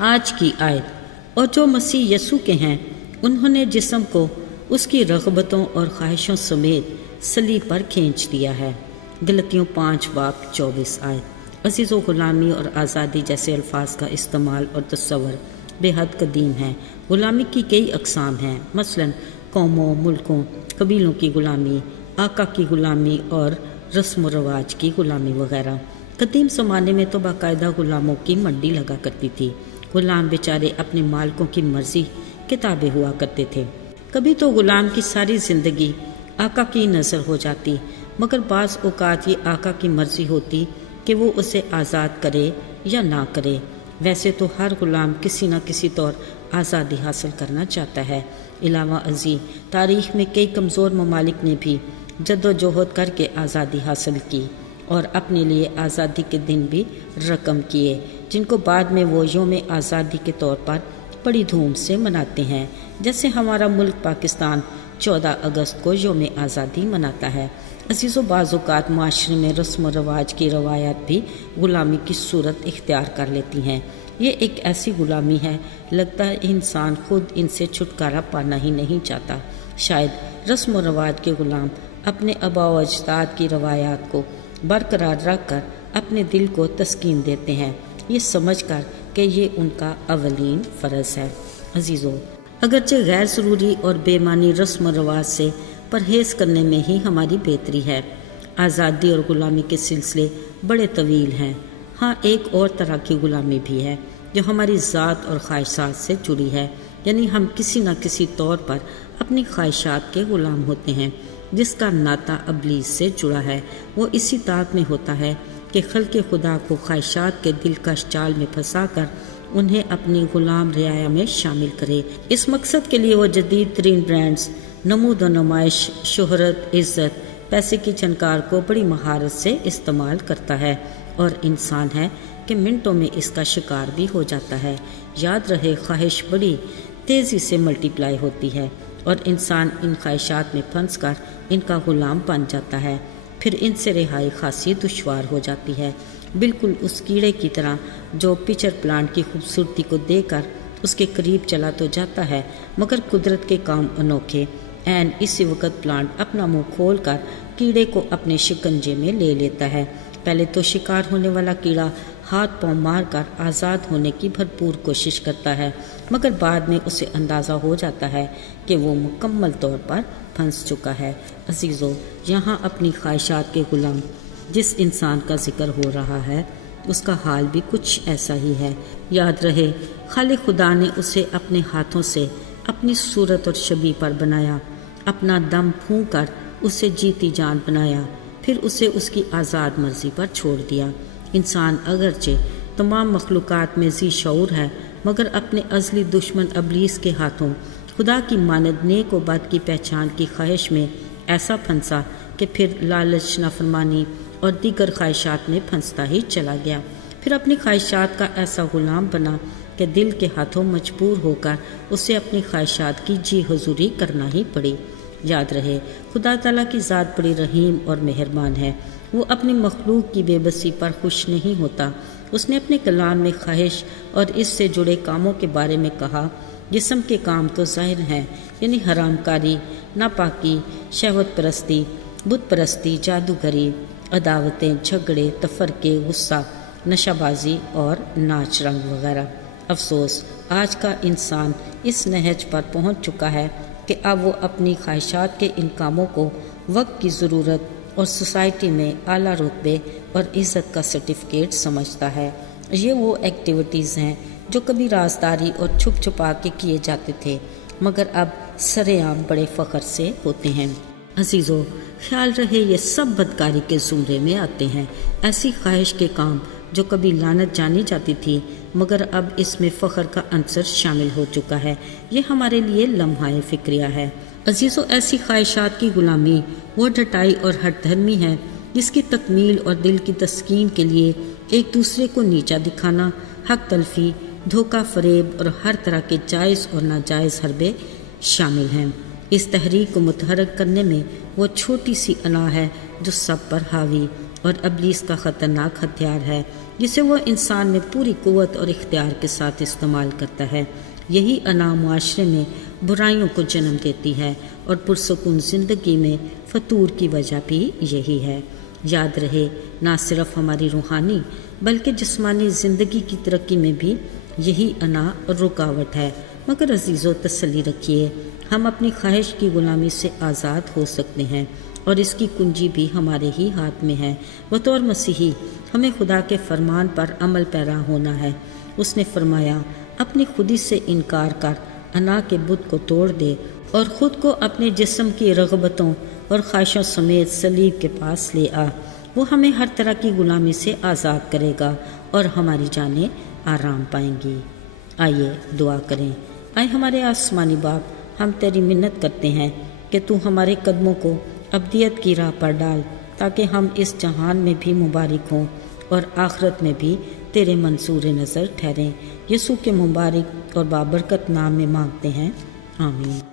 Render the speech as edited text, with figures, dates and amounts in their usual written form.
آج کی آیت، اور جو مسیح یسوع کے ہیں انہوں نے جسم کو اس کی رغبتوں اور خواہشوں سمیت صلیب پر کھینچ دیا ہے۔ غلطیوں 5:24 آیت۔ عزیز و غلامی اور آزادی جیسے الفاظ کا استعمال اور تصور بے حد قدیم ہے۔ غلامی کی کئی اقسام ہیں، مثلاً قوموں، ملکوں، قبیلوں کی غلامی، آقا کی غلامی اور رسم و رواج کی غلامی وغیرہ۔ قدیم زمانے میں تو باقاعدہ غلاموں کی منڈی لگا کرتی تھی۔ غلام بیچارے اپنے مالکوں کی مرضی کے تابع ہوا کرتے تھے۔ کبھی تو غلام کی ساری زندگی آقا کی نظر ہو جاتی، مگر بعض اوقات یہ آقا کی مرضی ہوتی کہ وہ اسے آزاد کرے یا نہ کرے۔ ویسے تو ہر غلام کسی نہ کسی طور آزادی حاصل کرنا چاہتا ہے۔ علاوہ ازیں تاریخ میں کئی کمزور ممالک نے بھی جد و جہد کر کے آزادی حاصل کی اور اپنے لیے آزادی کے دن بھی رقم کیے، جن کو بعد میں وہ یوم آزادی کے طور پر بڑی دھوم سے مناتے ہیں۔ جیسے ہمارا ملک پاکستان 14 اگست کو یوم آزادی مناتا ہے۔ عزیزو، بعض اوقات معاشرے میں رسم و رواج کی روایات بھی غلامی کی صورت اختیار کر لیتی ہیں۔ یہ ایک ایسی غلامی ہے، لگتا ہے انسان خود ان سے چھٹکارا پانا ہی نہیں چاہتا۔ شاید رسم و رواج کے غلام اپنے آباء و اجداد کی روایات کو برقرار رکھ کر اپنے دل کو تسکین دیتے ہیں، یہ سمجھ کر کہ یہ ان کا اولین فرض ہے۔ عزیزو، اگرچہ غیر ضروری اور بے معنی رسم و رواج سے پرہیز کرنے میں ہی ہماری بہتری ہے۔ آزادی اور غلامی کے سلسلے بڑے طویل ہیں۔ ہاں، ایک اور طرح کی غلامی بھی ہے جو ہماری ذات اور خواہشات سے جڑی ہے، یعنی ہم کسی نہ کسی طور پر اپنی خواہشات کے غلام ہوتے ہیں۔ جس کا ناطہ ابلیس سے جڑا ہے وہ اسی طاق میں ہوتا ہے کہ خلق خدا کو خواہشات کے دلکش جال میں پھنسا کر انہیں اپنی غلام رعایا میں شامل کرے۔ اس مقصد کے لیے وہ جدید ترین برانڈز، نمود و نمائش، شہرت، عزت، پیسے کی جھنکار کو بڑی مہارت سے استعمال کرتا ہے، اور انسان ہے کہ منٹوں میں اس کا شکار بھی ہو جاتا ہے۔ یاد رہے، خواہش بڑی تیزی سے ملٹی پلائی ہوتی ہے اور انسان ان خواہشات میں پھنس کر ان کا غلام بن جاتا ہے۔ پھر ان سے رہائی خاصی دشوار ہو جاتی ہے، بالکل اس کیڑے کی طرح جو پچر پلانٹ کی خوبصورتی کو دیکھ کر اس کے قریب چلا تو جاتا ہے، مگر قدرت کے کام انوکھے۔ عین اسی وقت پلانٹ اپنا منہ کھول کر کیڑے کو اپنے شکنجے میں لے لیتا ہے۔ پہلے تو شکار ہونے والا کیڑا ہاتھ پاؤں مار کر آزاد ہونے کی بھرپور کوشش کرتا ہے، مگر بعد میں اسے اندازہ ہو جاتا ہے کہ وہ مکمل طور پر پھنس چکا ہے۔ عزیزو، یہاں اپنی خواہشات کے غلام جس انسان کا ذکر ہو رہا ہے اس کا حال بھی کچھ ایسا ہی ہے۔ یاد رہے، خالق خدا نے اسے اپنے ہاتھوں سے اپنی صورت اور شبیہ پر بنایا، اپنا دم پھونک کر اسے جیتی جان بنایا، پھر اسے اس کی آزاد مرضی پر چھوڑ دیا۔ انسان اگرچہ تمام مخلوقات میں ذی شعور ہے، مگر اپنے ازلی دشمن ابلیس کے ہاتھوں خدا کی مانند نیک و بد کی پہچان کی خواہش میں ایسا پھنسا کہ پھر لالچ، نافرمانی اور دیگر خواہشات میں پھنستا ہی چلا گیا۔ پھر اپنی خواہشات کا ایسا غلام بنا کہ دل کے ہاتھوں مجبور ہو کر اسے اپنی خواہشات کی جی حضوری کرنا ہی پڑی۔ یاد رہے، خدا تعالیٰ کی ذات بڑی رحیم اور مہربان ہے۔ وہ اپنی مخلوق کی بے بسی پر خوش نہیں ہوتا۔ اس نے اپنے کلام میں خواہش اور اس سے جڑے کاموں کے بارے میں کہا۔ جسم کے کام تو ظاہر ہیں، یعنی حرام کاری، ناپاکی، شہوت پرستی، بت پرستی، جادوگری، عداوتیں، جھگڑے، تفرقے، غصہ، نشہ بازی اور ناچ رنگ وغیرہ۔ افسوس، آج کا انسان اس نہج پر پہنچ چکا ہے کہ اب وہ اپنی خواہشات کے ان کاموں کو وقت کی ضرورت اور سوسائٹی میں اعلیٰ رتبے اور عزت کا سرٹیفکیٹ سمجھتا ہے۔ یہ وہ ایکٹیویٹیز ہیں جو کبھی رازداری اور چھپ چھپا کے کیے جاتے تھے، مگر اب سرے عام بڑے فخر سے ہوتے ہیں۔ عزیزو، خیال رہے یہ سب بدکاری کے زمرے میں آتے ہیں۔ ایسی خواہش کے کام جو کبھی لعنت جانی جاتی تھی، مگر اب اس میں فخر کا عنصر شامل ہو چکا ہے، یہ ہمارے لیے لمحہ فکریہ ہے۔ عزیزو، ایسی خواہشات کی غلامی وہ ڈٹائی اور ہٹ دھرمی ہے جس کی تکمیل اور دل کی تسکین کے لیے ایک دوسرے کو نیچا دکھانا، حق تلفی، دھوکہ فریب اور ہر طرح کے جائز اور ناجائز حربے شامل ہیں۔ اس تحریک کو متحرک کرنے میں وہ چھوٹی سی انا ہے جو سب پر حاوی اور ابلیس کا خطرناک ہتھیار ہے جسے وہ انسان میں پوری قوت اور اختیار کے ساتھ استعمال کرتا ہے۔ یہی انا معاشرے میں برائیوں کو جنم دیتی ہے اور پرسکون زندگی میں فتور کی وجہ بھی یہی ہے۔ یاد رہے، نہ صرف ہماری روحانی بلکہ جسمانی زندگی کی ترقی میں بھی یہی انا رکاوٹ ہے۔ مگر عزیزو، تسلی رکھیے، ہم اپنی خواہش کی غلامی سے آزاد ہو سکتے ہیں اور اس کی کنجی بھی ہمارے ہی ہاتھ میں ہے۔ بطور مسیحی ہمیں خدا کے فرمان پر عمل پیرا ہونا ہے۔ اس نے فرمایا، اپنی خودی سے انکار کر، انا کے بت کو توڑ دے اور خود کو اپنے جسم کی رغبتوں اور خواہشوں سمیت صلیب کے پاس لے آ۔ وہ ہمیں ہر طرح کی غلامی سے آزاد کرے گا اور ہماری جانیں آرام پائیں گی۔ آئیے دعا کریں۔ اے ہمارے آسمانی باپ، ہم تیری منت کرتے ہیں کہ تو ہمارے قدموں کو ابدیت کی راہ پر ڈال تاکہ ہم اس جہان میں بھی مبارک ہوں اور آخرت میں بھی تیرے منصور نظر ٹھہریں۔ یسوع کے مبارک اور بابرکت نام میں مانگتے ہیں، آمین۔